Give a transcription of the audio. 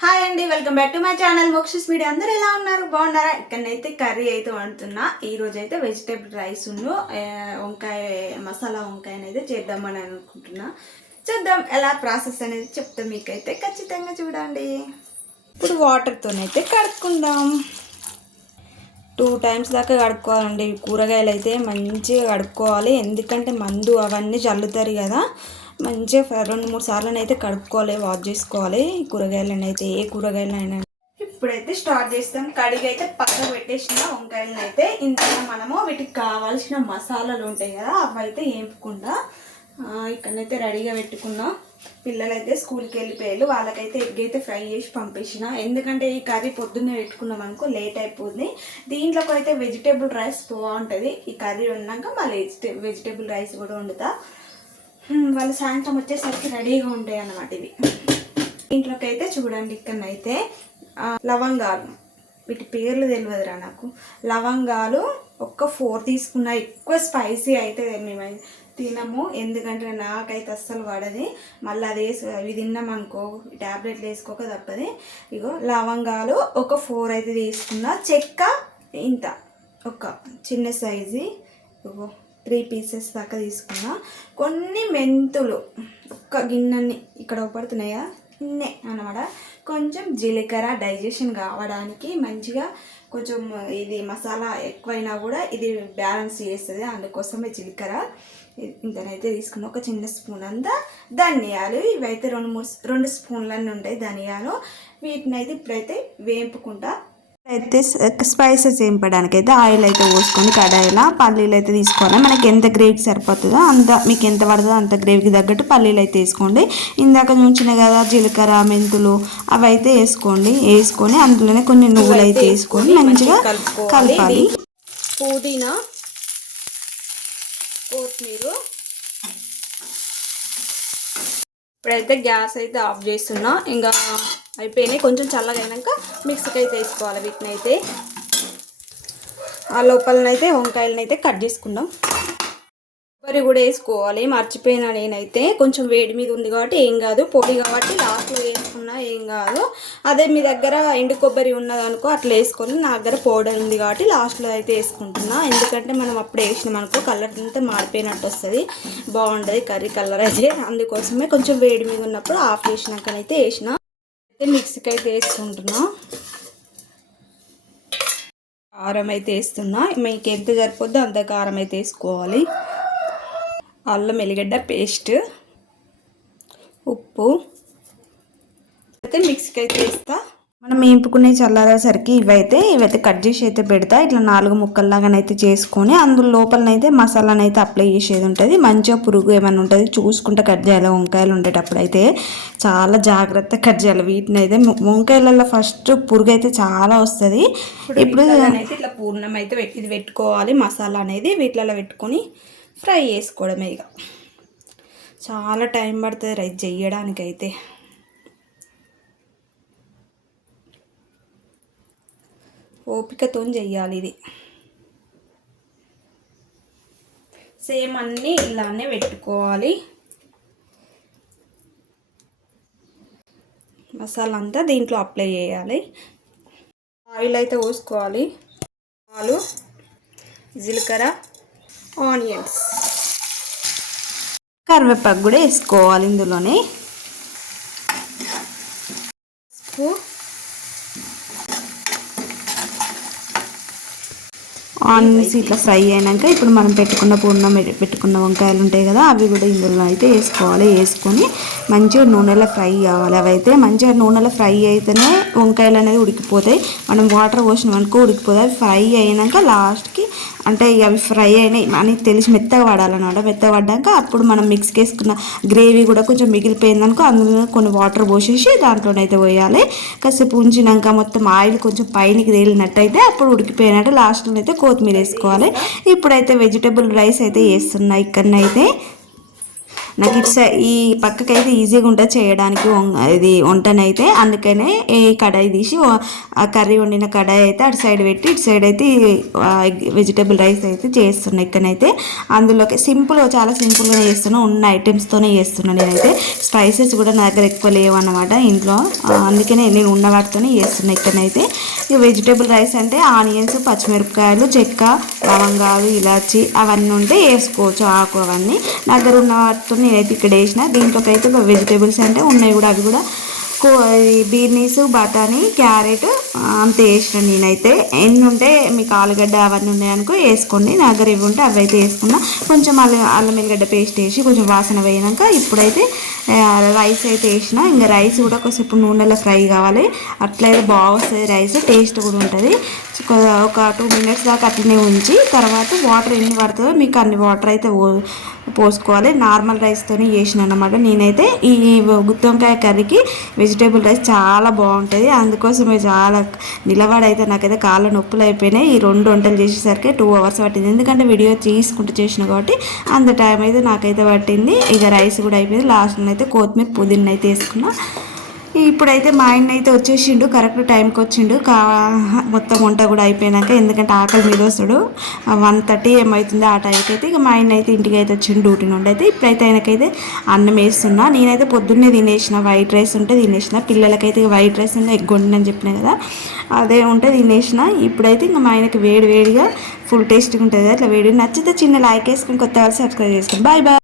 Hi అండి, welcome back to my channel Moksha's media. అందరూ ఎలా ఉన్నారు? బాగున్నారా? ఇక్కడనైతే కర్రీ అయితే వండుతున్నా. ఈరోజు అయితే వెజిటేబుల్ రైస్ వంకాయ మసాలా వంకాయనైతే చేద్దామని అనుకుంటున్నా. చూద్దాం ఎలా ప్రాసెస్ అనేది చెప్తాం మీకైతే, ఖచ్చితంగా చూడండి. ఇప్పుడు వాటర్తోనైతే కడుక్కుందాం. 2 times దాకా కడుక్కోవాలండి. కూరగాయలు అయితే మంచిగా కడుక్కోవాలి, ఎందుకంటే మందు అవన్నీ చల్లుతారు కదా. మంచిగా 2-3 సార్లు కడుక్కోవాలి, వాష్ చేసుకోవాలి కూరగాయలను అయితే, ఏ కూరగాయలైనా. ఇప్పుడైతే స్టార్ట్ చేస్తాం. కడిగి అయితే పక్కన పెట్టేసిన వంకాయలను అయితే ఇంతలో మనము వీటికి కావాల్సిన మసాలాలు ఉంటాయి కదా, అవి అయితే వేపుకుండా ఇక్కడనైతే రెడీగా పెట్టుకున్నాం. పిల్లలైతే స్కూల్కి వెళ్ళిపోయారు, వాళ్ళకైతే ఎగ్ అయితే ఫ్రై చేసి పంపించిన. ఎందుకంటే ఈ కర్రీ పొద్దున్నే పెట్టుకున్నాం అనుకో లేట్ అయిపోతుంది. దీంట్లోకి అయితే వెజిటేబుల్ రైస్ బాగుంటుంది. ఈ కర్రీ ఉన్నాక మళ్ళీ వెజిటేబుల్ రైస్ కూడా వండుతా. వాళ్ళు సాయంత్రం వచ్చేసరికి రెడీగా ఉంటాయి అన్నమాట ఇవి. ఇంట్లోకి అయితే చూడండి, ఇక్కడనైతే లవంగాలు, వీటి పేర్లు తెలియదురా నాకు. లవంగాలు ఒక 4 తీసుకున్నా. ఎక్కువ స్పైసీ అయితే మేము తినము, ఎందుకంటే నాకైతే అస్సలు పడది. మళ్ళీ అవి తిన్నామనుకో ట్యాబ్లెట్లు వేసుకోక తప్పది. ఇగో లవంగాలు ఒక 4 అయితే తీసుకున్నా. చెక్క ఇంత ఒక చిన్న సైజు ఇగో 3 pieces దాకా తీసుకున్నా. కొన్ని మెంతులు ఒక్క గిన్నెని ఇక్కడ పడుతున్నాయా ఇన్నే అన్నమాట. కొంచెం జీలకర్ర డైజెషన్ కావడానికి మంచిగా, కొంచెం ఇది మసాలా ఎక్కువైనా కూడా ఇది బ్యాలెన్స్ చేస్తుంది, అందుకోసమే జీలకర్ర ఇంతనైతే తీసుకున్నా. ఒక చిన్న స్పూన్ అంతా ధనియాలు, ఇవైతే 2 స్పూన్లన్నీ ఉంటాయి ధనియాలు. వీటిని అయితే ఇప్పుడైతే వేపుకుంటా. అయితే స్పైసెస్ వేపడానికి అయితే ఆయిల్ అయితే పోసుకొని కడాయిలో పల్లీలు అయితే తీసుకోవాలి. మనకి ఎంత గ్రేవీకి సరిపోతుందో అంత, మీకు ఎంత పడుతుందో అంత గ్రేవీకి తగ్గట్టు పల్లీలు అయితే వేసుకోండి. ఇందాక ఉంచిన కదా జీలకర్ర మెంతులు అవి అయితే వేసుకొని అందులోనే కొన్ని నువ్వులు అయితే వేసుకొని మంచిగా కలపాలి. పుదీనా, కొత్తిమీర. ఇప్పుడైతే గ్యాస్ అయితే ఆఫ్ చేస్తున్నా. ఇంకా అయిపోయినాయి. కొంచెం చల్లగా అయినాక మిక్సీకి అయితే వేసుకోవాలి వీటిని అయితే. ఆ లోపలనైతే వంకాయలనైతే కట్ చేసుకుందాం. కొబ్బరి కూడా వేసుకోవాలి, మర్చిపోయినా నేనైతే. కొంచెం వేడి మీద ఉంది కాబట్టి ఏం కాదు, పొడి కాబట్టి లాస్ట్లో వేసుకున్నా ఏం కాదు. అదే మీ దగ్గర ఎండు కొబ్బరి ఉన్నదనుకో అట్లా వేసుకొని, నా దగ్గర పౌడర్ ఉంది కాబట్టి లాస్ట్లో అయితే వేసుకుంటున్నా. ఎందుకంటే మనం అప్పుడు వేసినాం అనుకో కలర్ అంతా మాడిపోయినట్టు వస్తుంది, బాగుంటుంది కర్రీ కలర్ అయితే. అందుకోసమే కొంచెం వేడి మీద ఉన్నప్పుడు ఆఫ్ చేసినాకనైతే వేసిన. అయితే మిక్సీకి అయితే వేసుకుంటున్నా. కారం అయితే వేస్తున్నా, మీకు ఎంత సరిపోద్దో అంత కారం అయితే వేసుకోవాలి. అల్లం ఎల్లిగడ్డ పేస్ట్, ఉప్పు అయితే మిక్సీకి అయితే వేస్తా. మనం వేపుకునే చల్లారేసరికి ఇవైతే కట్ చేసి అయితే పెడతా. ఇట్లా 4 ముక్కల్లాగానైతే చేసుకొని అందులో లోపలనైతే మసాలానైతే అప్లై చేసేది ఉంటుంది. మంచిగా పురుగు ఏమైనా ఉంటుంది చూసుకుంటే కట్ చేయాలి. వంకాయలు ఉండేటప్పుడు అయితే చాలా జాగ్రత్తగా కట్ చేయాలి. వీటిని అయితే వంకాయలలో ఫస్ట్ పురుగు అయితే చాలా వస్తుంది. ఇప్పుడు ఇట్లా పూర్ణం అయితే ఇది పెట్టుకోవాలి. మసాలా అనేది వీటిలలో పెట్టుకొని ఫ్రై చేసుకోవడమే. ఇక చాలా టైం పడుతుంది రైస్ చేయడానికైతే. ఓపికతో చెయ్యాలి ఇది. సేమ్ అన్నీ ఇలానే పెట్టుకోవాలి. మసాలా అంతా దీంట్లో అప్లై చేయాలి. ఆయిల్ అయితే పోసుకోవాలి. ఆలు, జీలకర్ర, ఆనియన్స్, కరివేపాకు కూడా వేసుకోవాలి ఇందులోనే. ఆనియన్స్ ఇట్లా ఫ్రై అయినాక ఇప్పుడు మనం పెట్టుకున్న వంకాయలు ఉంటాయి కదా, అవి కూడా ఇందులో అయితే వేసుకోవాలి. వేసుకొని మంచిగా నూనెలో ఫ్రై కావాలి. అవి అయితే మంచిగా నూనెలో ఫ్రై అయితేనే వంకాయలు అనేది ఉడికిపోతాయి. మనం వాటర్ పోసినాం అనుకో ఉడికిపోతాయి. అవి ఫ్రై అయినాక లాస్ట్కి అంటే అవి ఫ్రై అయినాయి అని తెలిసి మెత్తగా పడాలన్నమాట. మెత్తగా పడ్డాక అప్పుడు మనం మిక్స్కి వేసుకున్న గ్రేవీ కూడా కొంచెం మిగిలిపోయిందనుకో అందులో కొన్ని వాటర్ పోసేసి దాంట్లోనైతే పోయాలి. కాసేపు ఉంచినాక మొత్తం ఆయిల్ కొంచెం పైనకి తేలినట్టయితే అప్పుడు ఉడికిపోయినట్టు. లాస్ట్లో అయితే కొత్తిమీర వేసుకోవాలి. ఇప్పుడైతే వెజిటేబుల్ రైస్ అయితే వేస్తున్నా. ఇక్కడనైతే నాకు ఈ పక్కకైతే ఈజీగా ఉంటుంది చేయడానికి ఇది వంటనైతే. అందుకనే ఈ కడాయి తీసి ఆ కర్రీ వండిన కడాయి అయితే అటు సైడ్ పెట్టి ఇటు సైడ్ అయితే వెజిటేబుల్ రైస్ అయితే చేస్తున్నా. ఇక్కడైతే అందులోకి చాలా సింపుల్గా చేస్తున్నా, ఉన్న ఐటమ్స్తోనే చేస్తున్నాను. నేనైతే స్పైసెస్ కూడా నా దగ్గర ఎక్కువ లేవు అన్నమాట ఇంట్లో, అందుకనే నేను ఉన్న వాటితోనే చేస్తున్నా. ఇక్కడనైతే ఈ వెజిటేబుల్ రైస్ అంటే ఆనియన్స్, పచ్చిమిరపకాయలు, చెక్క, లవంగాలు, ఇలాచి అవన్నీ ఉంటే వేసుకోవచ్చు, ఆకు అవన్నీ. నా దగ్గర ఉన్న వాటితో నేనైతే ఇక్కడ వేసిన. దీంట్లోకి అయితే వెజిటేబుల్స్ అంటే ఉన్నాయి కూడా, అవి కూడా బీనీస్, బఠానీ, క్యారెట్ అంతే వేసిన. నేనైతే ఎన్ని ఉంటే మీకు ఆలుగడ్డ అవన్నీ ఉన్నాయనుకో వేసుకోండి. నా దగ్గర ఇవి ఉంటే అవి అయితే వేసుకున్నా. కొంచెం అల్లం ఎల్లిగడ్డ పేస్ట్ వేసి కొంచెం వాసన వేయినాక ఇప్పుడైతే రైస్ అయితే వేసిన. ఇంకా రైస్ కూడా కొంచెం నూనెలో ఫ్రై కావాలి, అట్లయితే బాగా వస్తుంది రైస్, టేస్ట్ కూడా ఉంటుంది. ఒక 2 minutes దాకా అట్లనే ఉంచి తర్వాత వాటర్ ఎన్ని పడుతుందో మీకు అన్ని వాటర్ అయితే పోసుకోవాలి. నార్మల్ రైస్తోనే చేసిన అన్నమాట. నేనైతే ఈ గుత్తి వంకాయ కర్రీకి వెజిటేబుల్ రైస్ చాలా బాగుంటుంది, అందుకోసమే చాలా నిలబడైతే నాకైతే కాళ్ళ నొప్పులు అయిపోయినాయి. ఈ 2 వంటలు చేసేసరికి 2 hours పట్టింది, ఎందుకంటే వీడియో తీసుకుంటూ చేసిన కాబట్టి అంత టైం అయితే నాకైతే పట్టింది. ఇక రైస్ కూడా అయిపోయింది. లాస్ట్లో అయితే కొత్తిమీర, పుదీనా అయితే వేసుకున్నా. ఇప్పుడైతే మా ఆయన అయితే వచ్చేసిండు, కరెక్ట్ టైంకి వచ్చిండు. మొత్తం వంట కూడా అయిపోయినాక, ఎందుకంటే ఆకలి మీద వస్తాడు. 1:30 ఏమవుతుంది ఆ టైంకి అయితే. ఇక మా ఆయన అయితే ఇంటికి అయితే వచ్చిండు డ్యూటీ నుండి. అయితే ఇప్పుడైతే ఆయనకైతే అన్నం వేస్తున్నా. నేనైతే పొద్దున్నే తినేసిన, వైట్ రైస్ ఉంటే తినేసిన. పిల్లలకైతే వైట్ రైస్ ఎగ్ వండినని చెప్పిన కదా, అదే ఉంటే తినేసిన. ఇప్పుడైతే ఇంకా మా ఆయనకి వేడిగా ఫుల్ టేస్ట్గా ఉంటుంది కదా, అట్లా వేడి నచ్చితే చిన్న లైక్ వేసుకుని కొత్తగా సబ్స్క్రైబ్ చేసుకోండి. Bye bye.